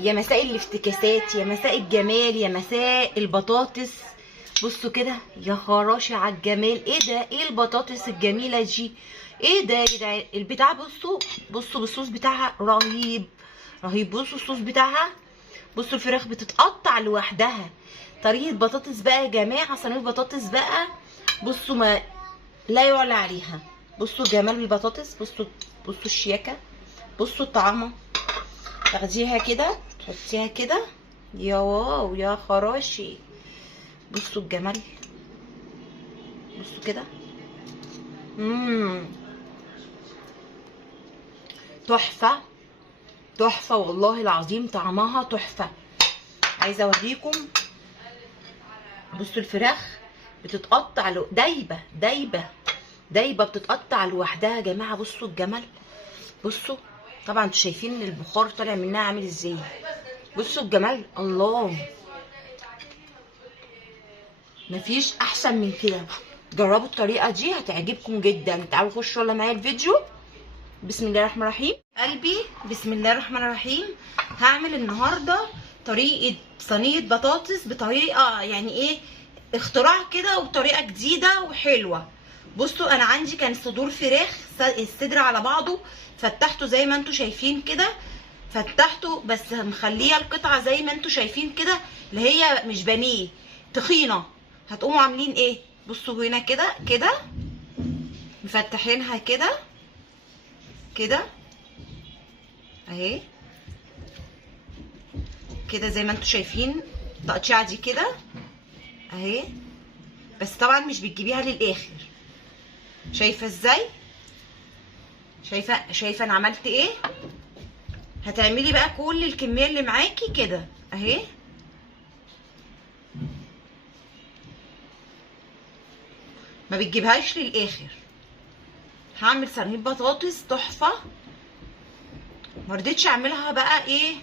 يا مساء الافتكاسات، يا مساء الجمال، يا مساء البطاطس. بصوا كده يا خراشي على الجمال. ايه ده؟ ايه البطاطس الجميله دي؟ ايه ده يا جدعان؟ البتاع بصوا بصوا بالصوص بتاعها رهيب رهيب. بصوا الصوص بتاعها، بصوا الفراخ بتتقطع لوحدها. طريقه بطاطس بقى يا جماعه، صينيه بطاطس بقى. بصوا ما لا يعلى عليها. بصوا جمال البطاطس، بصوا بصوا الشياكه، بصوا الطعامه. تاخديها كده تحطيها كده، يا واو يا خراشي. بصوا الجمال، بصوا كده. تحفه تحفه والله العظيم، طعمها تحفه. عايزه اوريكم. بصوا الفراخ بتتقطع دايبه دايبه دايبه، بتتقطع لوحدها يا جماعه. بصوا الجمال، بصوا. طبعا انتوا شايفين البخار طالع منها عامل ازاي. بصوا الجمال، الله، مفيش احسن من كده. جربوا الطريقه دي هتعجبكم جدا. تعالوا خشوا يلا معايا الفيديو. بسم الله الرحمن الرحيم. قلبي بسم الله الرحمن الرحيم. هعمل النهارده طريقه صينيه بطاطس بطريقه يعني ايه، اختراع كده وطريقه جديده وحلوه. بصوا انا عندي كان صدور فراخ، الصدر على بعضه فتحته زي ما انتوا شايفين كده. فتحته بس مخليه القطعه زي ما انتوا شايفين كده، اللي هي مش بانيه، تخينه. هتقوموا عاملين ايه؟ بصوا هنا كده كده، مفتحينها كده كده اهي كده زي ما انتوا شايفين. التقطيعه دي كده اهي، بس طبعا مش بتجيبيها للاخر. شايفه ازاي؟ شايفه انا عملت ايه؟ هتعملي بقى كل الكميه اللي معاكي كده اهي. ما بتجيبهاش للاخر. هعمل صينيه بطاطس تحفه. مرضتش اعملها بقى ايه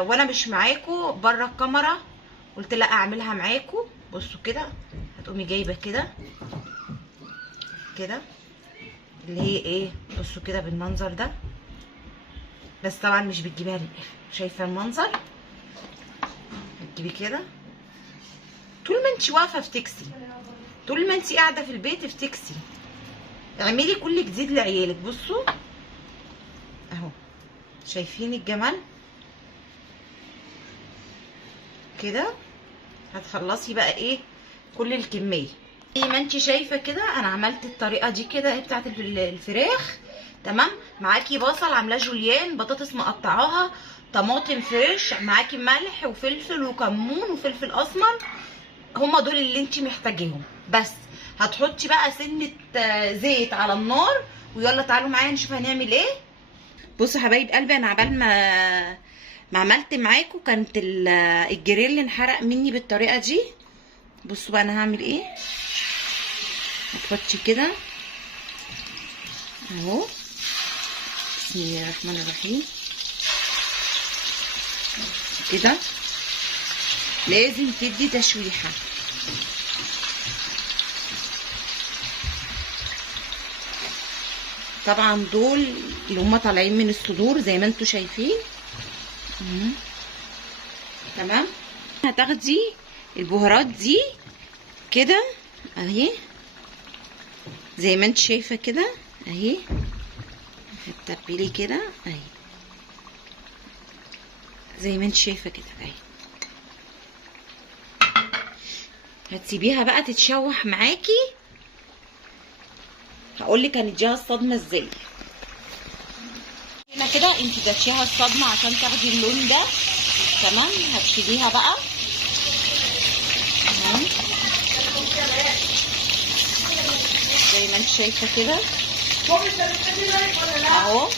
وانا مش معاكو بره الكاميرا، قلت لا اعملها معاكو. بصوا كده، هتقومي جايبه كده كده اللي هي ايه، بصوا كده بالمنظر ده. بس طبعا مش بتجيبيها للاخر. شايفه المنظر؟ بتجيبي كده طول ما انت واقفه افتكسي، طول ما انت قاعده في البيت افتكسي. اعملي كل جديد لعيالك. بصوا اهو، شايفين الجمال كده. هتخلصي بقى ايه كل الكميه زي ما انت شايفه كده. انا عملت الطريقه دي كده اهي بتاعت الفراخ. تمام. معاكي بصل عاملاه جوليان، بطاطس مقطعاها، طماطم فريش، معاكي ملح وفلفل وكمون وفلفل اسمر. هما دول اللي انت محتاجيهم بس. هتحطي بقى سنه زيت على النار. ويلا تعالوا معايا نشوف هنعمل ايه. بصوا حبايب قلبي، انا عبال ما عملت معاكم كانت الجريل انحرق مني بالطريقه دي. بصوا بقى انا هعمل ايه. هتحطي كده اهو. بسم الله الرحمن الرحيم كده. لازم تدي تشويحه. طبعا دول اللي هما طالعين من الصدور زي ما انتوا شايفين. تمام. هتاخدي البهارات دي كده اهي زي ما انت شايفه كده اهي. هتتبلي كده اهي زي ما انت شايفه كده اهي. هتسيبيها بقى تتشوح معاكي. هقولك هنديها الصدمه ازاي. هنا كده انت اديتيها الصدمه عشان تاخدي اللون ده. تمام. هتسيبيها بقى زي ما انت شايفه كده اهو.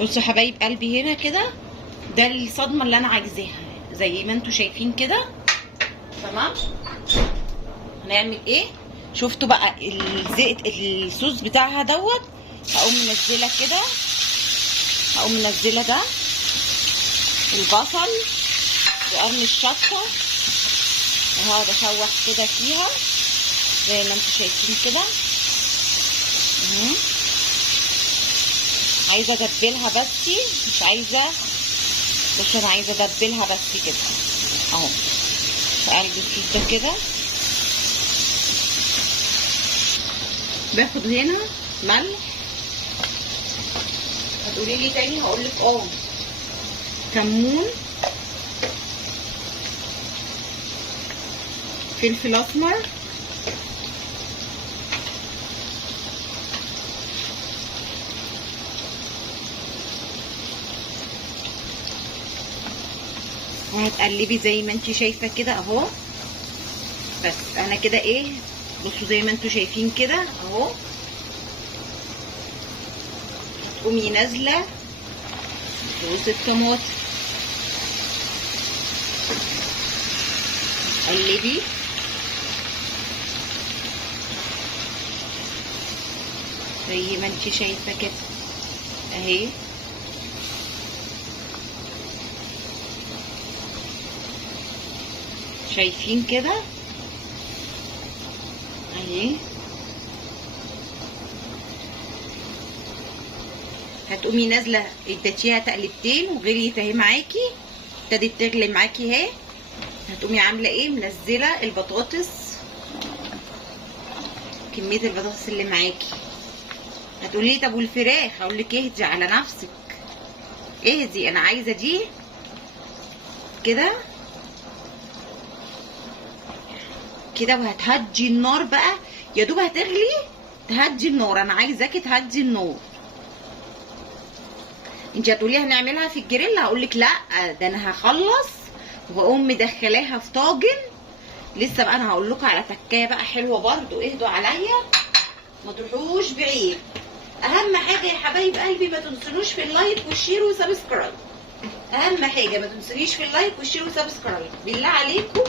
بصوا حبايب قلبي هنا كده، ده الصدمه اللي انا عايزاها زي ما انتوا شايفين كده. تمام. هنعمل ايه؟ شفتوا بقى الزيت الصوص بتاعها دوت. هقوم منزله كده، هقوم منزله ده البصل وقرن الشطه وهقعد اشوح كده فيها زي ما انتوا شايفين كده. عايزه اتبلها بس، مش عايزه. بصوا انا عايزه اتبلها بس كده اهو في قلب الصوص ده كده. باخد هنا ملح. هتقولي لي تاني؟ هقول لك كمون، فلفل اسمر، وهتقلبي زي ما انتي شايفه كده اهو. بس انا كده ايه، بصوا زي ما انتوا شايفين كده اهو. هتقومي نازله صوص الطماطم، قلبي زي ما انتي شايفه كده اهي. شايفين كده اهي. هتقومي نازله اديتيها تقلبتين وغليت اهي معاكي، ابتدت تغلي معاكي اهي. هتقومي عامله ايه، منزله البطاطس، كميه البطاطس اللي معاكي. هتقولي طب والفراخ؟ اقول لك اهدي على نفسك، اهدي. انا عايزه دي كده كده، وهتهدي النار بقى يا دوب هتغلي. تهدي النار، انا عايزاكي تهدي النار. انت هتقولي هنعملها في الجريل، هقولك لا، ده انا هخلص واقوم مدخلاها في طاجن. لسه بقى انا هقول لكم على تكايه بقى حلوه برضو، اهدوا عليا ما تروحوش بعيد. اهم حاجه يا حبايب قلبي ما تنسونوش في اللايك والشير وسبسكرايب. اهم حاجه ما تنسونيش في اللايك والشير وسبسكرايب، بالله عليكم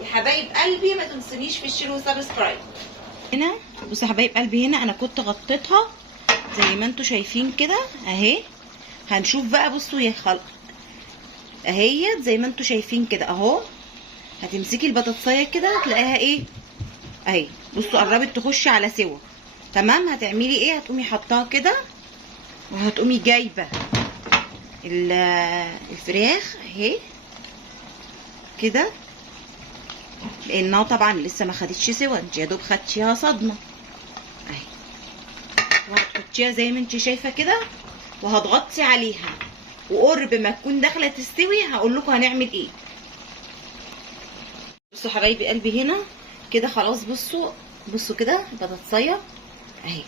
يا حبايب قلبي ما تنسونيش في الشير وسبسكرايب. هنا بصوا يا حبايب قلبي، هنا انا كنت غطيتها زي ما انتوا شايفين كده اهي. هنشوف بقى، بصوا يا خلق اهيت زي ما انتوا شايفين كده اهو. هتمسكي البطاطسايه كده هتلاقيها ايه اهي. بصوا قربت تخش على سوا تمام. هتعملي ايه، هتقومي حطاها كده، وهتقومي جايبه الفراخ اهي كده، لانها طبعا لسه ما خدتش سوا، انت يا دوب خدتيها صدمه اهي. وهتحطيها زي ما انت شايفه كده، وهتغطي عليها، وقرب ما تكون داخله تستوي هقول لكم هنعمل ايه. بصوا حبايبي قلبي هنا كده خلاص. بصوا كده البطاطسايه اهي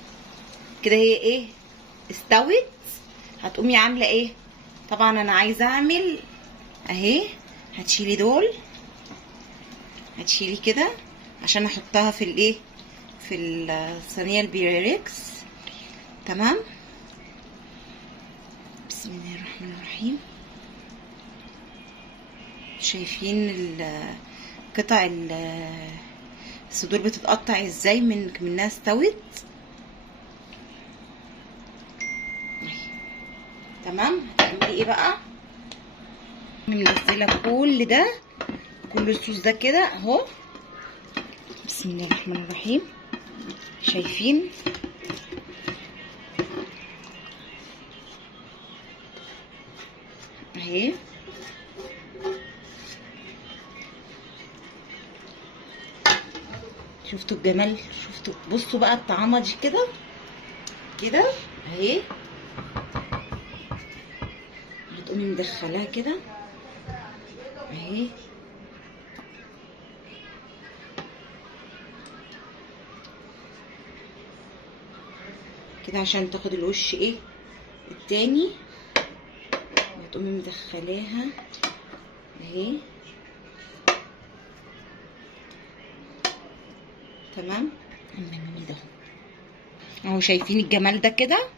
كده، هي ايه استوت. هتقومي عامله ايه، طبعا انا عايزه اعمل اهي. هتشيلي دول، هتشيلي كده عشان احطها في الايه، في الصينيه البيريكس تمام. بسم الله الرحمن الرحيم. شايفين قطع الصدور بتتقطع ازاي منها استوت تمام. هتعملي ايه بقى، منزله كل ده، كل الصوص ده كده اهو. بسم الله الرحمن الرحيم. شايفين اهي. شفتوا الجمال، شفتوا؟ بصوا بقى الطعامه دي كده كده اهي. هتقومي مدخلاها كده اهي كده عشان تاخد الوش ايه التاني. هتقومي مدخلاها اهي تمام. عمالين ده اهو، شايفين الجمال ده كده.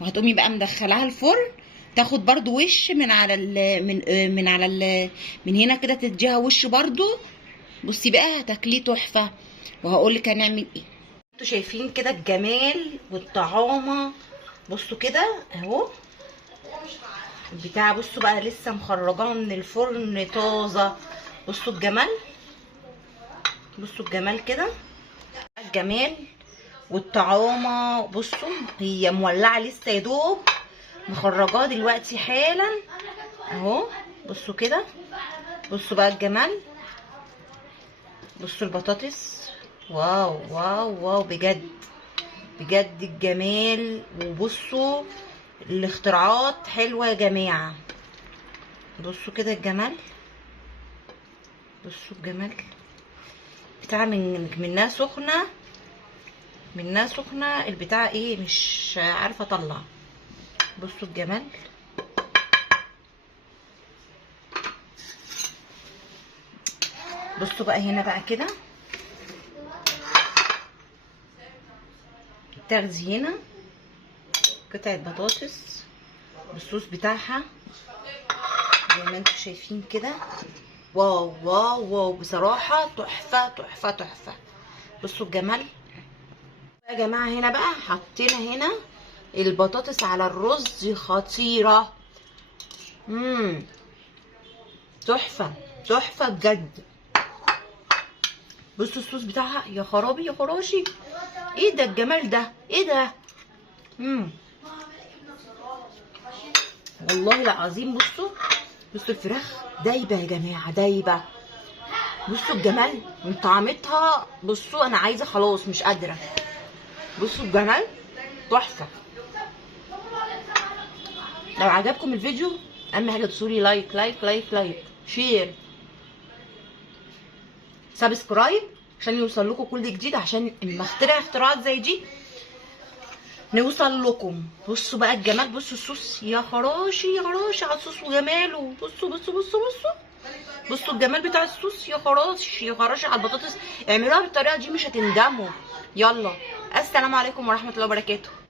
وهتقومي بقى مدخلاها الفرن، تاخد برضو وش من على من هنا كده، تديها وش برضو. بصي بقى هتاكليه تحفه. وهقول لك هنعمل ايه. انتوا شايفين كده الجمال والطعامه. بصوا كده اهو البتاع. بصوا بقى لسه مخرجاه من الفرن طازه. بصوا الجمال، بصوا الجمال كده، الجمال والطعامه. بصوا هي مولعه لسه يا دوب مخرجاه دلوقتي حالا اهو. بصوا كده، بصوا بقى الجمال، بصوا البطاطس، واو واو واو بجد بجد الجمال. وبصوا الاختراعات حلوه يا جماعه. بصوا كده الجمال، بصوا الجمال بتاع منها سخنه، منها سخنه البتاع ايه مش عارفه اطلع. بصوا الجمال. بصوا بقى هنا بقى كده تاخدي هنا قطعه بطاطس بالصوص بتاعها زي ما انتم شايفين كده. واو واو واو بصراحه تحفه تحفه تحفه. بصوا الجمال يا جماعه. هنا بقى حطينا هنا البطاطس على الرز، خطيره. تحفه تحفه بجد. بصوا الصوص بتاعها، يا خرابي يا خراشي، ايه ده الجمال ده، ايه ده. والله العظيم. بصوا بصوا الفراخ دايبه يا جماعه، دايبه. بصوا الجمال من طعمتها. بصوا انا عايزه خلاص مش قادره. بصوا الجمال تحفه. لو عجبكم الفيديو اهم حاجه تدوسولي لايك لايك لايك لايك، شير، سبسكرايب عشان يوصل لكم كل جديد، عشان اما اخترع اختراعات زي دي نوصل لكم. بصوا بقى الجمال، بصوا الصوص، يا خراشي يا خراشي على الصوص وجماله. بصوا بصوا بصوا بصوا بصوا الجمال بتاع الصوص، يا خراشي يا خراشي على البطاطس. اعملوها بالطريقه دي مش هتندموا. يلا السلام عليكم ورحمه الله وبركاته.